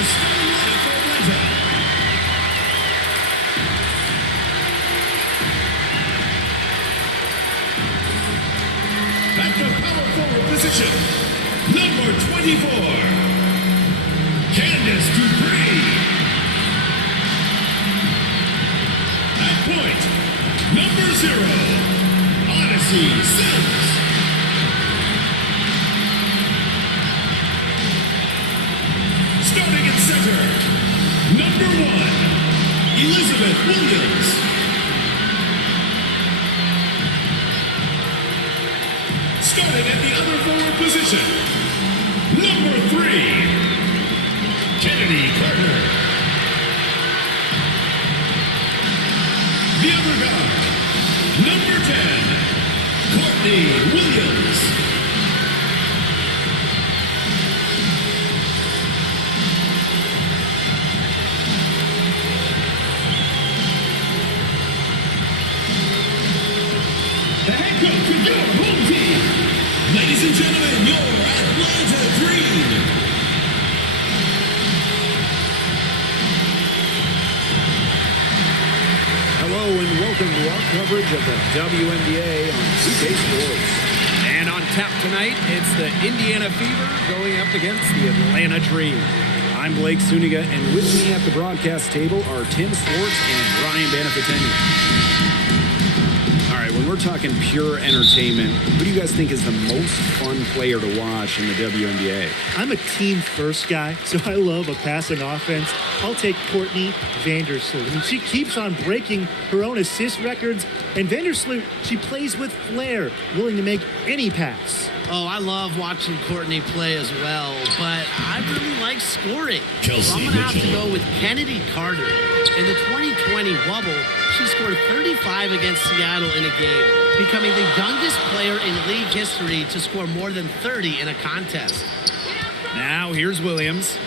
the starting lineup for Atlanta. At the power forward position, number 24, Candace Dupree. At point, number 0, Odyssey Sims. Starting at center, number 1, Elizabeth Williams. Starting at the other forward position, number 3, Kennedy Carter. The other guard, number 10, Courtney Williams. The head coach with your home team. Ladies and gentlemen, your Atlanta Dream. Hello and welcome to our coverage of the WNBA on 2K Sports. And on tap tonight, it's the Indiana Fever going up against the Atlanta Dream. I'm Blake Suniga, and with me at the broadcast table are Tim Swartz and Ryan Banafiteni. All right, when we're talking pure entertainment, who do you guys think is the most fun player to watch in the WNBA? I'm a team-first guy, so I love a passing offense. I'll take Courtney Vandersloot. I mean, she keeps on breaking her own assist records, and Vandersloot, she plays with flair, willing to make any pass. Oh, I love watching Courtney play as well, but I really like scoring. So I'm going to have to go with Kennedy Carter. In the 2020 bubble, she scored 35 against Seattle in a game, becoming the youngest player in league history to score more than 30 in a contest. Now, here's Williams.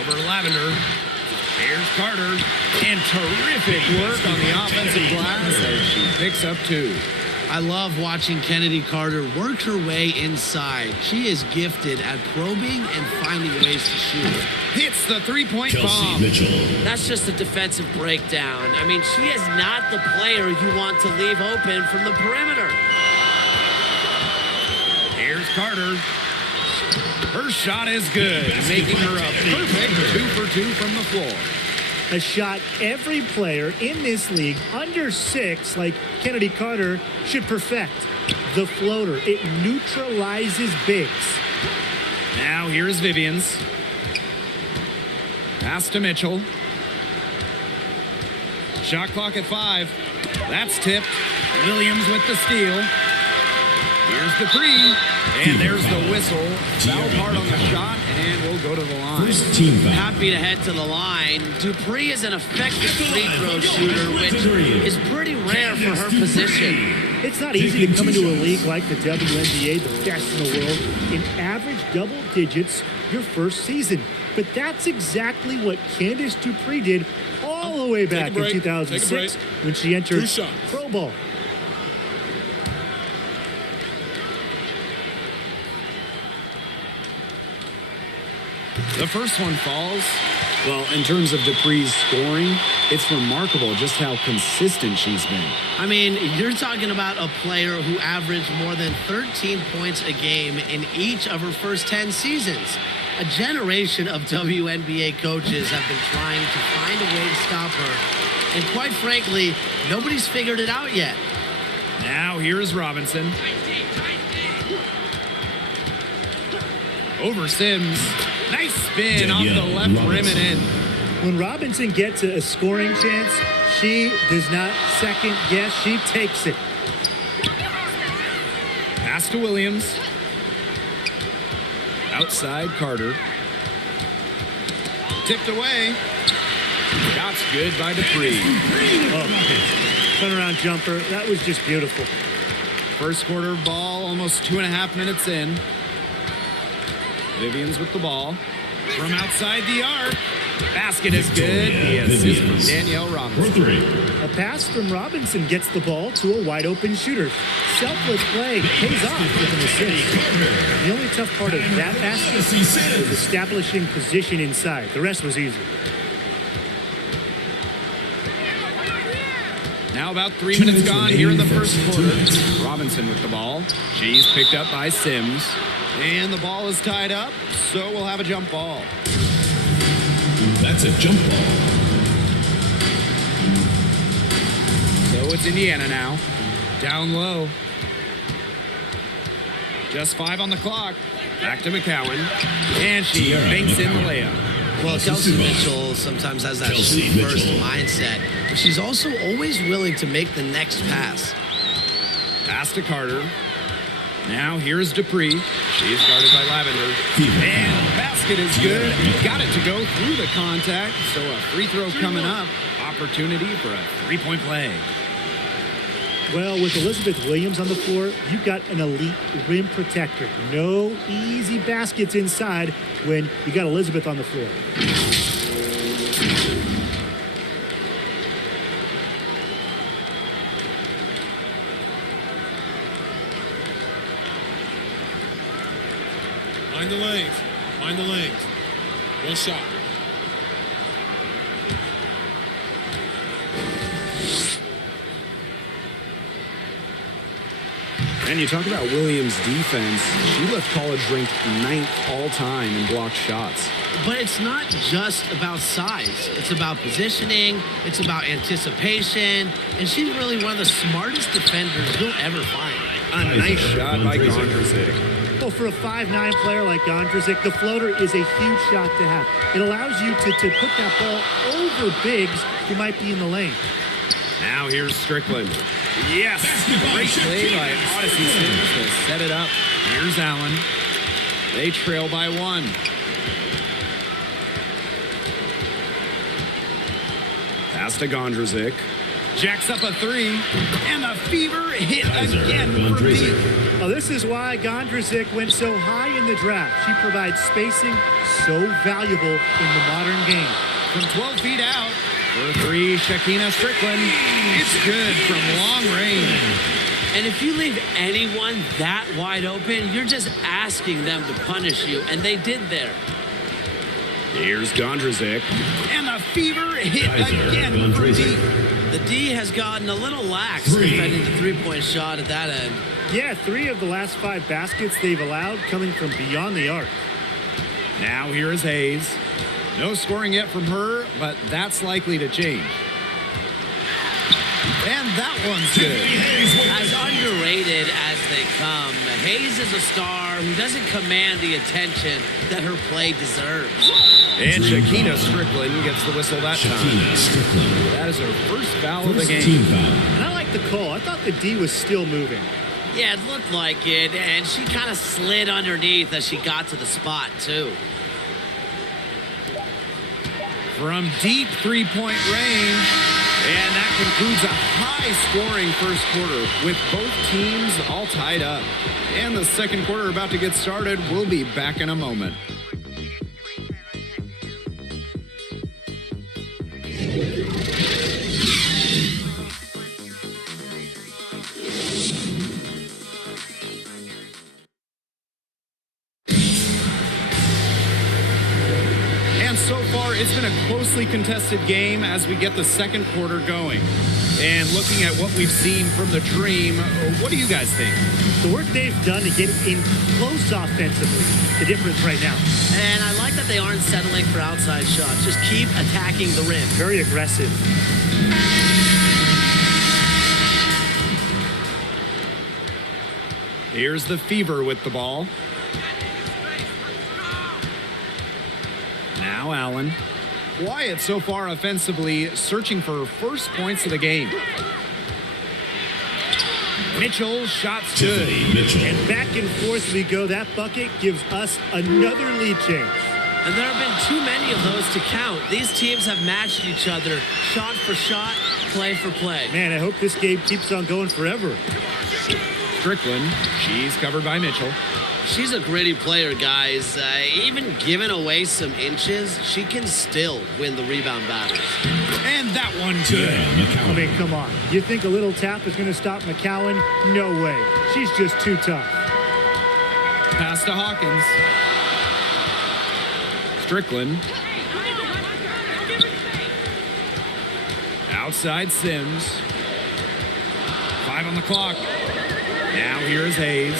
Over Lavender. Here's Carter. And terrific work on the offensive glass as she picks up 2. I love watching Kennedy Carter work her way inside. She is gifted at probing and finding ways to shoot. Hits the three-point bomb. That's just a defensive breakdown. I mean, she is not the player you want to leave open from the perimeter. Here's Carter. Her shot is good, making her a perfect 2 for 2 from the floor. A shot every player in this league under 6, like Kennedy Carter, should perfect. The floater, it neutralizes bigs. Now here's Vivians. Pass to Mitchell. Shot clock at 5. That's tipped. Williams with the steal. Here's Dupree. And there's the whistle. Foul hard on the shot, and we'll go to the line. Happy to head to the line. Dupree is an effective free throw shooter, which is pretty rare for her position. It's not easy to come into a league like the WNBA, the best in the world, and average double digits your first season. But that's exactly what Candace Dupree did all the way back in 2006 when she entered pro ball. The first one falls. Well, in terms of Dupree's scoring, it's remarkable just how consistent she's been. I mean, you're talking about a player who averaged more than 13 points a game in each of her first 10 seasons. A generation of WNBA coaches have been trying to find a way to stop her. And quite frankly, nobody's figured it out yet. Now here's Robinson. Over Sims. Nice spin off the left rim and in. When Robinson gets a scoring chance, she does not second guess. She takes it. Pass to Williams. Outside Carter. Tipped away. Shot's good by Dupree. Oh, turnaround jumper. That was just beautiful. First quarter ball, almost 2.5 minutes in. Vivian's with the ball. From outside the arc. Basket is good. The assist from Danielle Robinson. A pass from Robinson gets the ball to a wide-open shooter. Selfless play pays off with an assist. The only tough part of that basket was establishing position inside. The rest was easy. Now about 3 minutes gone here in the first quarter. Robinson with the ball. She's picked up by Sims. And the ball is tied up, so we'll have a jump ball. That's a jump ball. So it's Indiana now. Down low. Just 5 on the clock. Back to McCowan. And she banks in the layup. Well, Kelsey Mitchell sometimes has that shoot-first mindset, but she's also always willing to make the next pass. Pass to Carter. Now here's Dupree. She's guarded by Lavender. And the basket is good. Got it to go through the contact. So a free throw coming up. Opportunity for a three-point play. Well, with Elizabeth Williams on the floor, you've got an elite rim protector. No easy baskets inside when you got Elizabeth on the floor. Find the lanes. Find the lanes. One shot. And you talk about Williams' defense. She left college ranked 9th all-time in blocked shots. But it's not just about size. It's about positioning. It's about anticipation. And she's really one of the smartest defenders you'll ever find. A nice shot by Gondrzik. Well, for a 5'9" player like Gondrzik, the floater is a huge shot to have. It allows you to put that ball over bigs who might be in the lane. Now here's Strickland. Yes! Great play by Odyssey Sims to set it up. Here's Allen. They trail by 1. Pass to Gondrzik. Jacks up a 3. And the Fever hit again from deep. Well, this is why Gondrzik went so high in the draft. She provides spacing so valuable in the modern game. From 12 feet out. For 3, Shakina Strickland. It's good from long range. And if you leave anyone that wide open, you're just asking them to punish you, and they did there. Here's Gondrzik. And the Fever hit again from deep. The D has gotten a little lax defending the three-point shot at that end. Yeah, 3 of the last 5 baskets they've allowed coming from beyond the arc. Now here is Hayes. No scoring yet from her, but that's likely to change. And that one's good. As underrated as they come, Hayes is a star who doesn't command the attention that her play deserves. And Shakina Strickland gets the whistle that time. That is her first foul of the game. And I like the call. I thought the D was still moving. Yeah, it looked like it, and she kind of slid underneath as she got to the spot, too. From deep three-point range. And that concludes a high-scoring first quarter with both teams all tied up. And the second quarter about to get started. We'll be back in a moment. So far, it's been a closely contested game as we get the second quarter going. And looking at what we've seen from the Dream, what do you guys think? The work they've done to get in close offensively, the difference right now. And I like that they aren't settling for outside shots. Just keep attacking the rim. Very aggressive. Here's the Fever with the ball. Now Allen. Wyatt so far offensively searching for first points of the game. Mitchell, shots good. And back and forth we go. That bucket gives us another lead change. And there have been too many of those to count. These teams have matched each other shot for shot, play for play. Man, I hope this game keeps on going forever. Strickland, she's covered by Mitchell. She's a gritty player, guys. Even giving away some inches, she can still win the rebound battles. And that one good. I mean, come on. You think a little tap is going to stop McCowan? No way. She's just too tough. Pass to Hawkins. Strickland. Outside Sims. 5 on the clock. Now here's Hayes.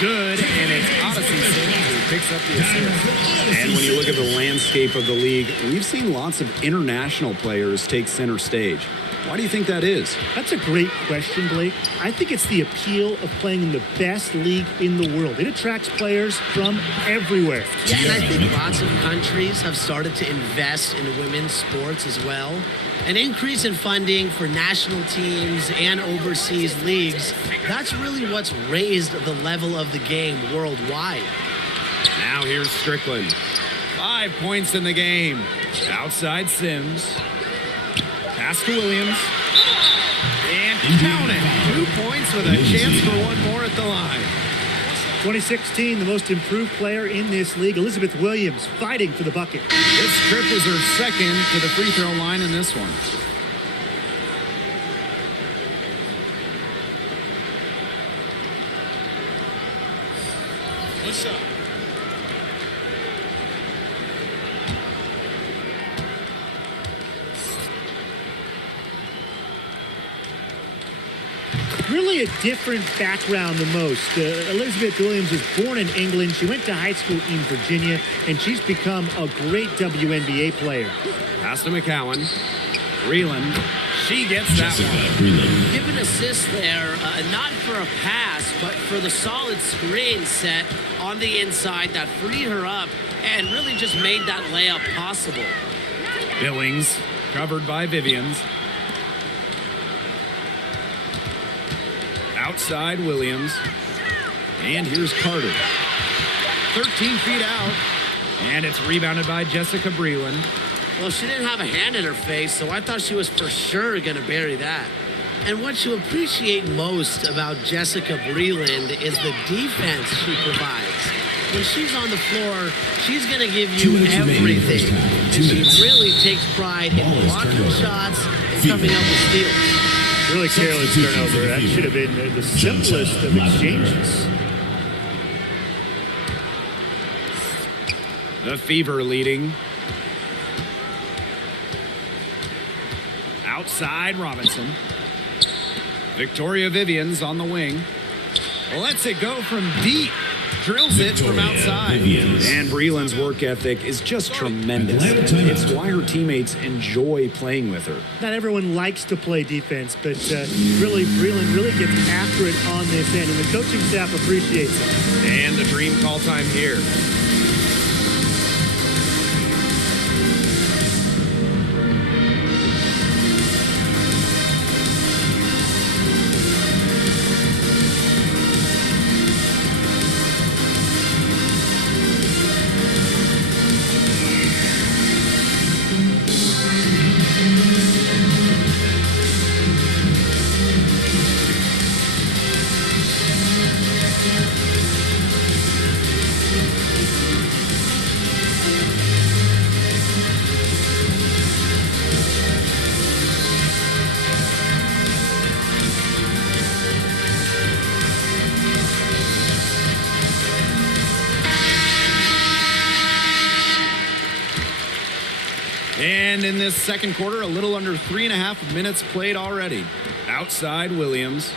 Good, and it's Odyssey Sims who picks up the assist. And when you look at the landscape of the league, we've seen lots of international players take center stage. Why do you think that is? That's a great question, Blake. I think it's the appeal of playing in the best league in the world. It attracts players from everywhere. Yeah, and I think lots of countries have started to invest in women's sports as well. An increase in funding for national teams and overseas leagues, that's really what's raised the level of the game worldwide. Now here's Strickland. 5 points in the game. Outside Sims. Pass to Williams. And count it. 2 points with a chance for one more at the line. 2016, the most improved player in this league, Elizabeth Williams, fighting for the bucket. This trip is her second to the free throw line in this one. One shot. Really a different background than most. Elizabeth Williams was born in England. She went to high school in Virginia, and she's become a great WNBA player. Pass to McCowan. Breland. She gets that one. Give an assist there, not for a pass, but for the solid screen set on the inside that freed her up and really just made that layup possible. Billings, covered by Vivians. Outside Williams. And here's Carter. 13 feet out. And it's rebounded by Jessica Breland. Well, she didn't have a hand in her face, so I thought she was for sure going to bury that. And what you appreciate most about Jessica Breland is the defense she provides. When she's on the floor, she's going to give you everything. And she really takes pride in blocking shots and coming up with steals. Really careless turnover. That should have been the simplest of exchanges. The Fever leading. Outside Robinson. Victoria Vivians on the wing. Lets it go from deep. Drills it from outside. And Breland's work ethic is just tremendous. It's why her teammates enjoy playing with her. Not everyone likes to play defense, but really, Breland really gets after it on this end, and the coaching staff appreciates it. And the Dream call time here. And in this second quarter, a little under 3.5 minutes played already. Outside Williams.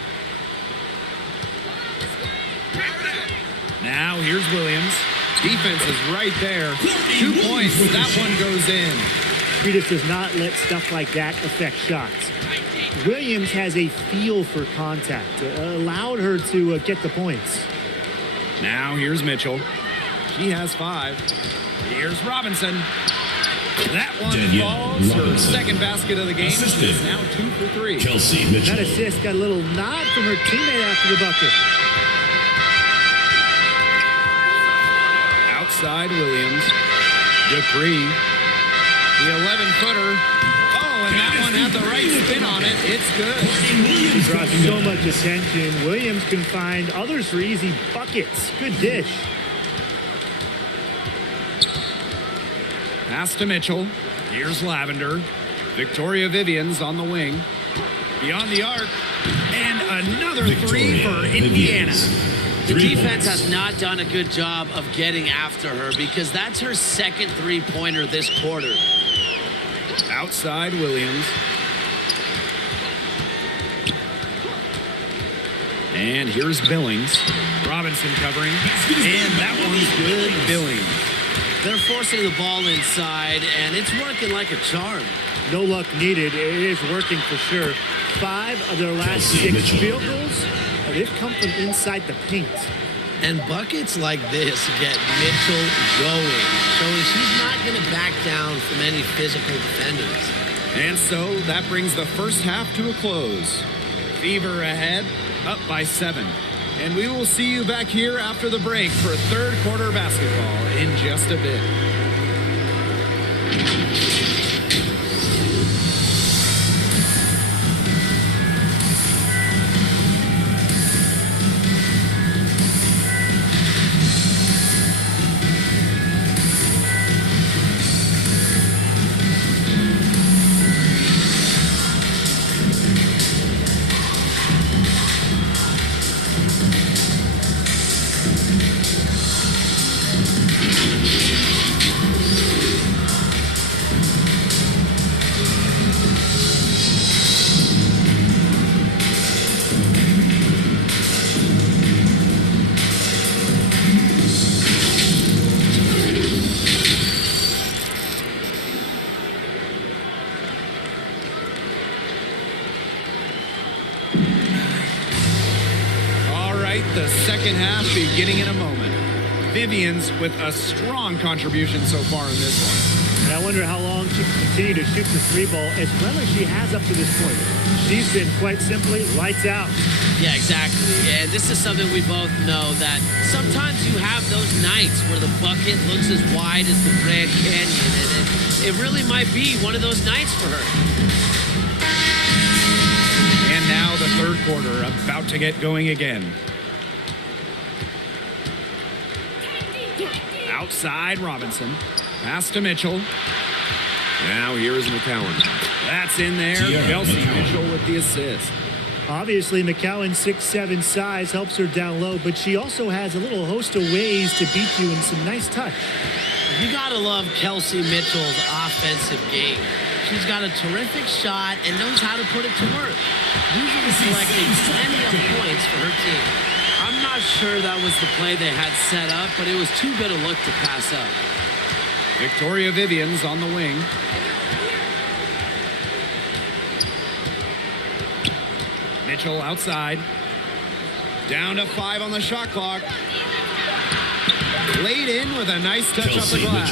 Now here's Williams. Defense is right there. 2 points. That one goes in. She just does not let stuff like that affect shots. Williams has a feel for contact. Allowed her to get the points. Now here's Mitchell. She has 5. Here's Robinson. That one falls. Her second basket of the game. She's now 2 for 3. Kelsey Mitchell. That assist got a little nod from her teammate after the bucket. Outside Williams. Dupree. The 11-footer. Oh, and that one had the right spin on it. It's good. She draws so much attention. Williams can find others for easy buckets. Good dish. Pass to Mitchell. Here's Lavender. Victoria Vivian's on the wing. Beyond the arc. And another three for Indiana. The defense has not done a good job of getting after her because that's her second three-pointer this quarter. Outside Williams. And here's Billings. Robinson covering. And that one's good. Billings. They're forcing the ball inside, and it's working like a charm. No luck needed. It is working for sure. 5 of their last 6 field goals, they've come from inside the paint. And buckets like this get Mitchell going, showing she's not going to back down from any physical defenders. And so that brings the first half to a close. Fever ahead, up by 7. And we will see you back here after the break for third quarter basketball in just a bit. The second half beginning in a moment. Vivian's with a strong contribution so far in this one. And I wonder how long she can continue to shoot the 3-ball as well as she has up to this point. She's been quite simply lights out. Yeah, exactly. And this is something we both know, that sometimes you have those nights where the bucket looks as wide as the Grand Canyon, and it really might be one of those nights for her. And now the third quarter about to get going again. Outside Robinson. Pass to Mitchell. Now here's McCowan. That's in there. Kelsey Mitchell with the assist. Obviously, McCowan's 6'7" size helps her down low, but she also has a little host of ways to beat you in some nice touch. You gotta love Kelsey Mitchell's offensive game. She's got a terrific shot and knows how to put it to work, usually selecting plenty of points for her team. I'm not sure that was the play they had set up, but it was too good a look to pass up. Victoria Vivian's on the wing. Mitchell outside. Down to 5 on the shot clock. Laid in with a nice touch off the glass.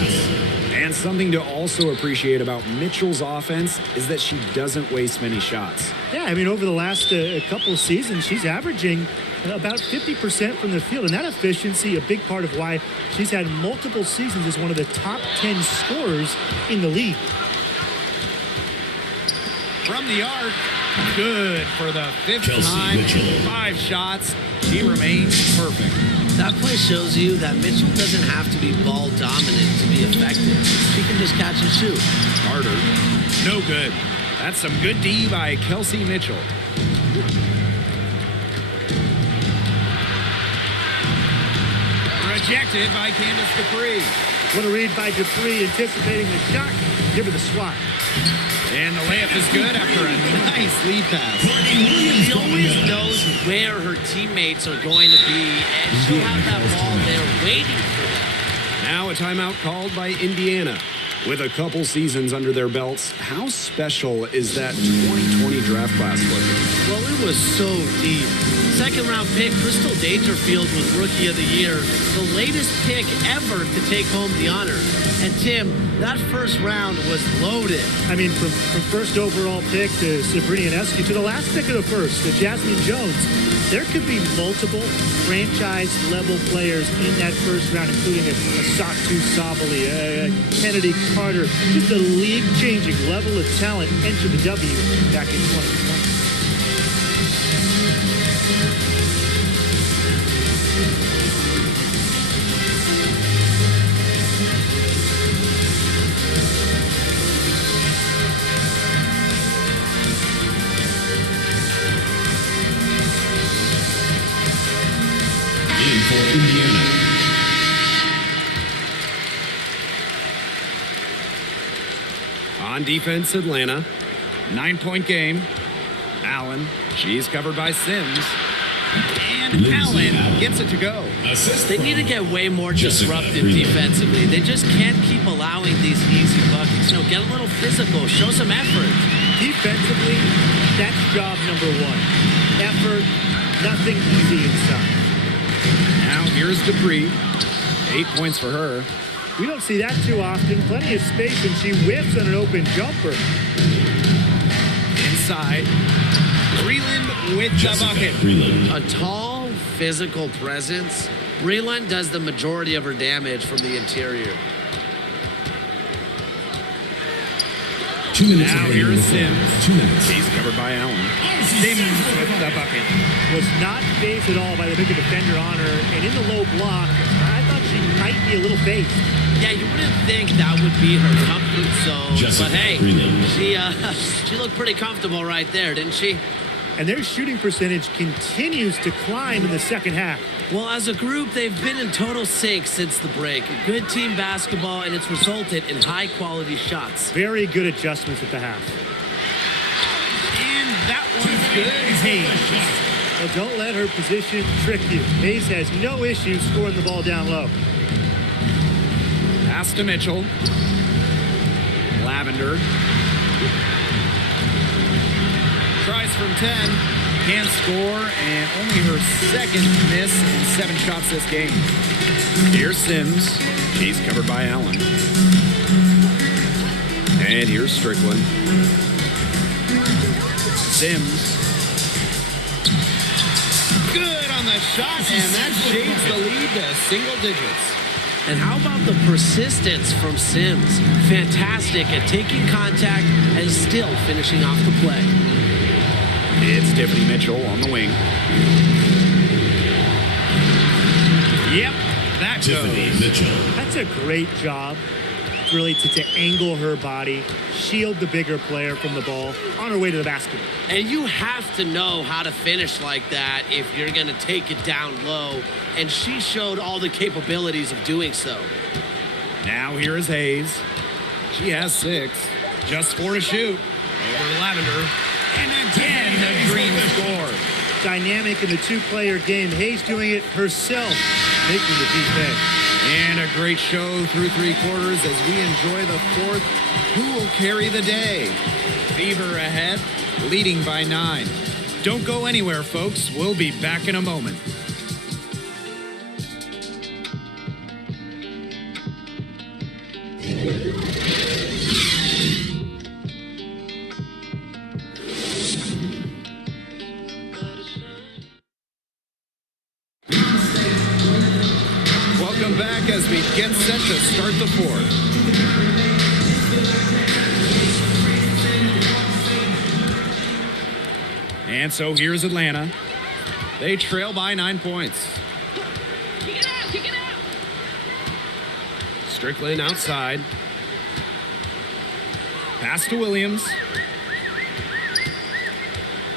And something to also appreciate about Mitchell's offense is that she doesn't waste many shots. Yeah, I mean, over the last couple of seasons, she's averaging about 50% from the field. And that efficiency, a big part of why she's had multiple seasons as one of the top 10 scorers in the league. From the arc, good for the 5th time. Mitchell. 5 shots. She remains perfect. That play shows you that Mitchell doesn't have to be ball dominant to be effective. She can just catch and shoot. Carter, no good. That's some good D by Kelsey Mitchell. Rejected by Candace Dupree. What a read by Dupree, anticipating the shot. Give her the swat. And the layup is good after a nice lead pass. She always knows where her teammates are going to be, and she'll have that ball there waiting for them. Now a timeout called by Indiana. With a couple seasons under their belts, how special is that 2020 draft class looking? Well, it was so deep. Second-round pick Crystal Dangerfield was Rookie of the Year, the latest pick ever to take home the honor. And Tim, that first round was loaded. I mean, from first overall pick to Sabrina Ionescu to the last pick of the first, to Jasmine Jones. There could be multiple franchise-level players in that first round, including a Satu Sabali, a Kennedy Carter. Just a league-changing level of talent entered the W back in 2020. For Indiana. On defense, Atlanta. 9-point game. Allen. She's covered by Sims. And Allen gets it to go. They need to get way more disruptive defensively. They just can't keep allowing these easy buckets. You know, get a little physical. Show some effort. Defensively, that's job number one. Effort, nothing easy inside. Now here's Dupree. 8 points for her. We don't see that too often. Plenty of space, and she whiffs on an open jumper. Inside. Breland with the bucket. A tall, physical presence. Breland does the majority of her damage from the interior. 2 minutes. Now here's Sims. 2 minutes. He's covered by Allen. Sims with the bucket. Was not phased at all by the bigger defender on her, and in the low block, I thought she might be a little phased. Yeah, you wouldn't think that would be her comfort zone, Jessica but hey, Breland. she looked pretty comfortable right there, didn't she? And their shooting percentage continues to climb in the second half. Well, as a group, they've been in total sync since the break. Good team basketball, and it's resulted in high-quality shots. Very good adjustments at the half. And that one's good. Hayes. Well, don't let her position trick you. Hayes has no issue scoring the ball down low. Pass to Mitchell. Lavender. Tries from 10. Can't score, and only her second miss in 7 shots this game. Here's Sims. She's covered by Allen. And here's Strickland. Sims. Good on the shot, and that shades the lead to single digits. And how about the persistence from Sims? Fantastic at taking contact and still finishing off the play. It's Tiffany Mitchell on the wing. Yep, that Tiffany goes. Mitchell. That's a great job, really, to angle her body, shield the bigger player from the ball on her way to the basket. And you have to know how to finish like that if you're going to take it down low. And she showed all the capabilities of doing so. Now here is Hayes. She has 6. Just 4 to shoot. Over to Lavender. And again, the green score. Dynamic in the two-player game. Hayes doing it herself, making the defense. And a great show through 3 quarters as we enjoy the 4th. Who will carry the day? Fever ahead, leading by 9. Don't go anywhere, folks. We'll be back in a moment. Welcome back as we get set to start the 4th. And so here's Atlanta. They trail by 9 points. Kick it out, kick it out. Strickland outside. Pass to Williams.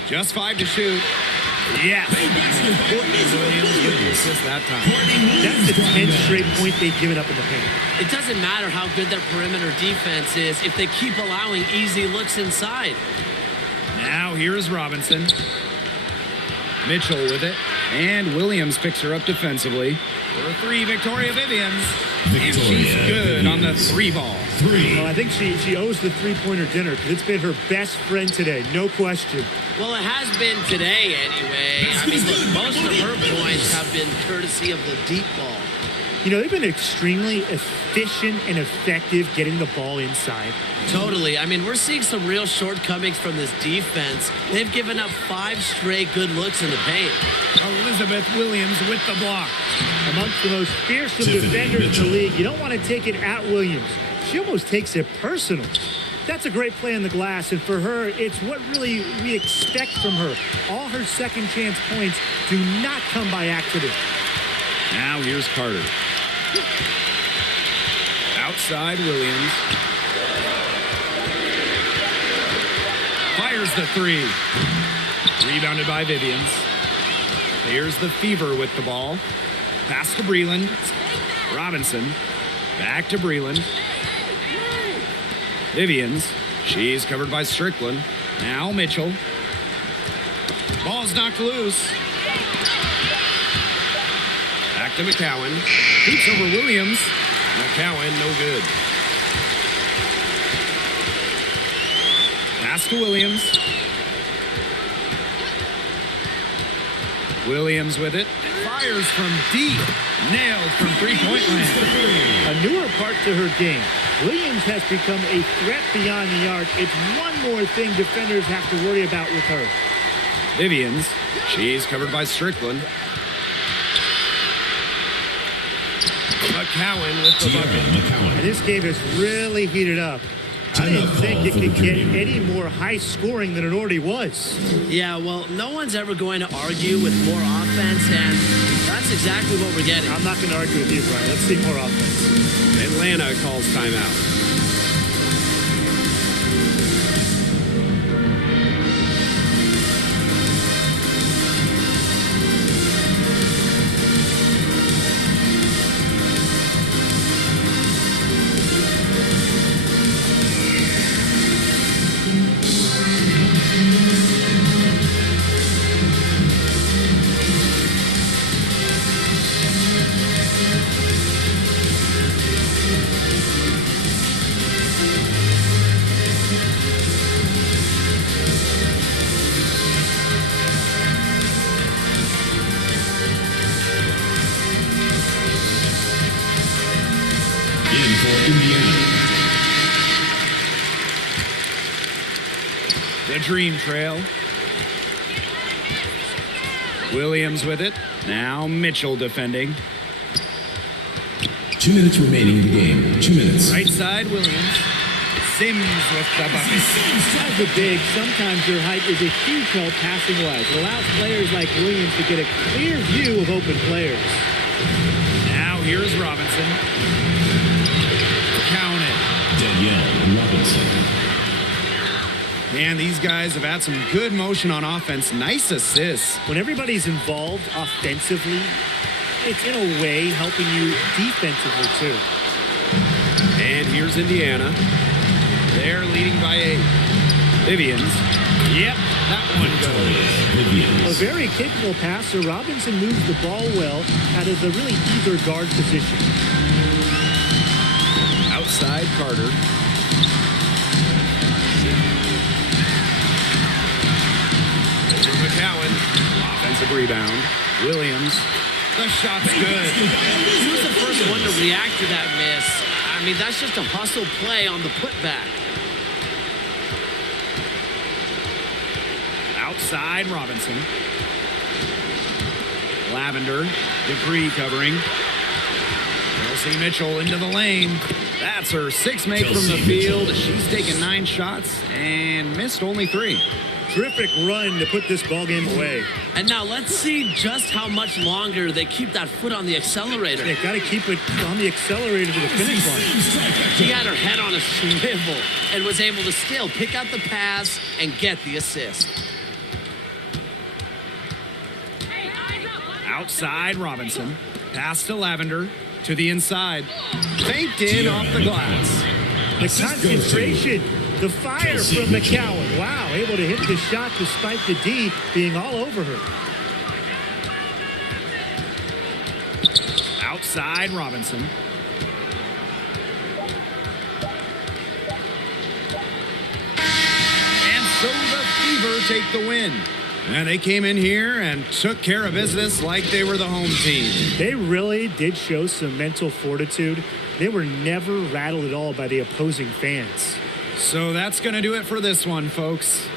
Just 5 to shoot. Yes. Courtney Williams with the assist that time. That's the 10th straight point they've given up in the paint. It doesn't matter how good their perimeter defense is if they keep allowing easy looks inside. Now here is Robinson. Mitchell with it. And Williams picks her up defensively. For a 3, Victoria Vivians. And she's good on the 3 ball. Well, I think she owes the three-pointer dinner because it's been her best friend today, no question. Well, it has been today anyway. I mean, look, most of her points have been courtesy of the deep ball. You know, they've been extremely efficient and effective getting the ball inside. Totally. I mean, we're seeing some real shortcomings from this defense. They've given up 5 straight good looks in the paint. Elizabeth Williams with the block. Amongst the most fearsome defenders in the league, you don't want to take it at Williams. She almost takes it personal. That's a great play on the glass, and for her, it's what really we expect from her. All her second chance points do not come by accident. Now here's Carter. Outside Williams. Fires the 3. Rebounded by Vivians. Here's the Fever with the ball. Pass to Breland. Robinson. Back to Breland. Vivians. She's covered by Strickland. Now Mitchell. Ball's knocked loose. Back to McCowan. Keeps over Williams. McCowan, no good. Pass to Williams. Williams with it. Fires from deep. Nailed from three-point land. A newer part to her game. Williams has become a threat beyond the arc. It's one more thing defenders have to worry about with her. Vivians. She's covered by Strickland. McCowan with the bucket. And this game has really heated up. I didn't think it could get any more high scoring than it already was. Yeah, well, no one's ever going to argue with more offense, and that's exactly what we're getting. I'm not going to argue with you, Brian. Let's see more offense. Atlanta calls timeout. The Dream Trail. Williams with it. Now Mitchell defending. 2 minutes remaining in the game. 2 minutes. Right side, Williams. Sims with the bucket. As a big, sometimes their height is a huge help passing-wise. It allows players like Williams to get a clear view of open players. Now here's Robinson. Count it. Danielle Robinson. Man, these guys have had some good motion on offense. Nice assists. When everybody's involved offensively, it's in a way helping you defensively too. And here's Indiana. They're leading by 8. Vivians. Yep, that one goes. A very capable passer, Robinson moves the ball well out of the really either guard position. Outside Carter. McCowan. Offensive rebound. Williams. The shot's good. He was the first one to react to that miss. I mean, that's just a hustle play on the putback. Outside Robinson. Lavender. Dupree covering. Kelsey Mitchell into the lane. That's her 6th make from the field. She's taken 9 shots and missed only 3. Terrific run to put this ball game away. And now let's see just how much longer they keep that foot on the accelerator. They got to keep it on the accelerator to the finish line. She had her head on a swivel and was able to still pick out the pass and get the assist. Outside Robinson. Pass to Lavender. To the inside. Faked in off the glass. The concentration. The fire from McCowan. Wow, able to hit the shot despite the D being all over her. Outside Robinson. And so the Fever take the win. And they came in here and took care of business like they were the home team. They really did show some mental fortitude. They were never rattled at all by the opposing fans. So that's going to do it for this one, folks.